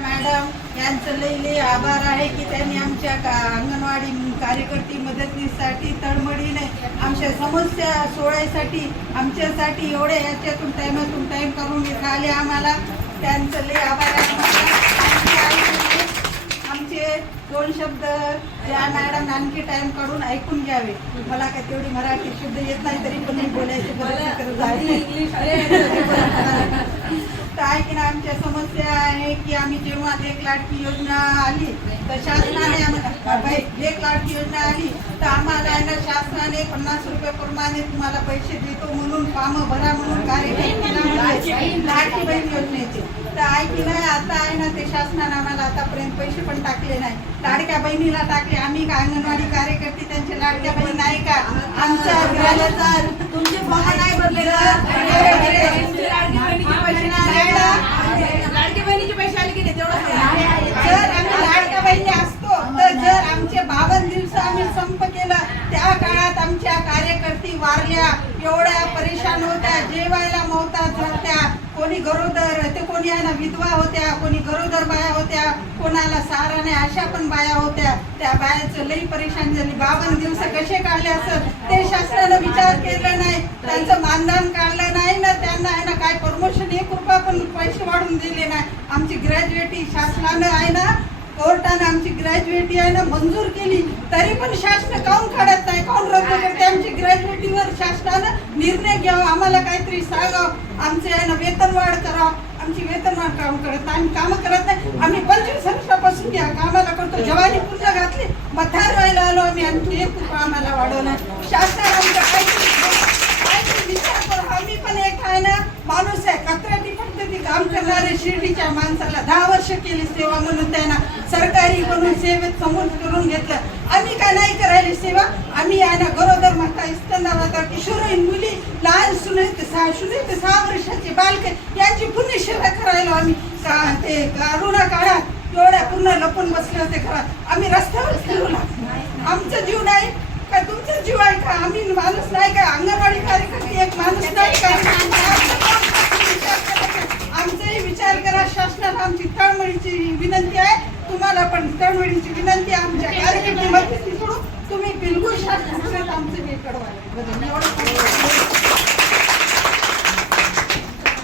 Madam यांचं लई आभार आहे की त्यांनी आमच्या का अंगणवाडी कार्यकर्ती मदतीसाठी तळमळीने आमच्या समस्या सोडायसाठी आमच्यासाठी एवढ्या याच्यातून टाईमातून टाईम करून आले आम्हाला. त्यांचं लई आभार आहे. आमचे दोन शब्द ज्या मॅडम आणखी टाइम काढून ऐकून घ्यावे. मला काय तेवढी मराठी शुद्ध येत नाही तरी पण बोलायची आहे. तर आहे की ना आमच्या समस्या आहे की आम्ही जेव्हा लेख लाडकी योजना आली तर शासनाने आम्हाला लेख लाडकी योजना आली तर आम्हाला ना शासनाने पन्नास रुपये प्रमाणे तुम्हाला पैसे देतो म्हणून काम भरा म्हणून कार्यक्रम लाडकी बहीण योजनेचे. तर आहे की नाही आता आहे ना ते शासनाने आम्हाला आतापर्यंत पैसे पण टाकले नाही. लाडक्या बहिणीला टाकले. आम्ही का अंगणवाडी कार्यकर्ते त्यांचे लाडक्या बहीण नाही का आमच्या घराला तुमचे फॉर्म नाही भरले लाडक्या बहिणीचे पैसे आले की नाही तेवढं जर आम्ही लाडक्या बहिणी असतो तर जर आमचे बावन्न दिवस आम्ही संप केला त्या काळात आमच्या कार्यकर्ती वारल्या एवढ्या परेशान होत्या जेवायला मोहताज होत्या कोणी गरोदर ते कोणी आहे ना विधवा होत्या कोणी गरोदर बाया होत्या कोणाला सहारा नाही अशा पण बाया होत्या. त्या बायाचं लई परेशान झाली. बावन्न दिवस कसे काढले असत ते शासनानं विचार केला नाही. त्यांचं मानधन काढलं नाही ना त्यांना आहे ना काय प्रमोशन हे कृपा पण पैसे वाढून दिले नाही. आमची ग्रॅज्युएटी शासनानं आहे ना कोर्टानं आमची ग्रॅज्युएटी आहे ना मंजूर केली. तरी पण शासन काऊन काढत नाही काऊन रद्द करते आमची ग्रॅज्युएटीवर शासनानं निर्णय घ्यावा आम्हाला काहीतरी सांगावं आमचे ना वेतन वाढ करावं आमची वेतन वाढ काम करत आम्ही कामं करत नाही. आम्ही पंचवीस वर्षापासून या कामाला करतो. जवानी पूर्ण घातली मथार व्हायला आलो आम्ही आणखी एक रुपया आम्हाला वाढवलं. शासनाने आमचं काहीतरी विचार करा. आम्ही पण एक आहे ना माणूस आहे. कत्राटी पद्धती काम करणारे शिर्डीच्या माणसाला दहा वर्ष केली सेवा म्हणून त्यांना सरकारी म्हणून सेवेत समोर करून घेतलं. आम्ही काय नाही करायली सेवा? आम्ही आहे सहा शून्य ते सहा वर्षाची बालके यांची पुण्य सेवा करायला आम्ही का ते करोना काळात एवढ्या पूर्ण लपून बसले होते खरा आम्ही रस्त्यावर फिरवला लागलो आमचा जीव नाही का तुमचा जीव आहे का? आम्ही माणूस नाही का? अंगणवाडी कार्यकर्ते एक माणूस नाही का? आमचाही विचार करा. शासनाला आमची तळमळीची विनंती आहे. तुम्हाला पण तळमळीची विनंती आमच्या कार्यकर्ते तुम्ही बिलकुल शासनात आमचं हे कळवा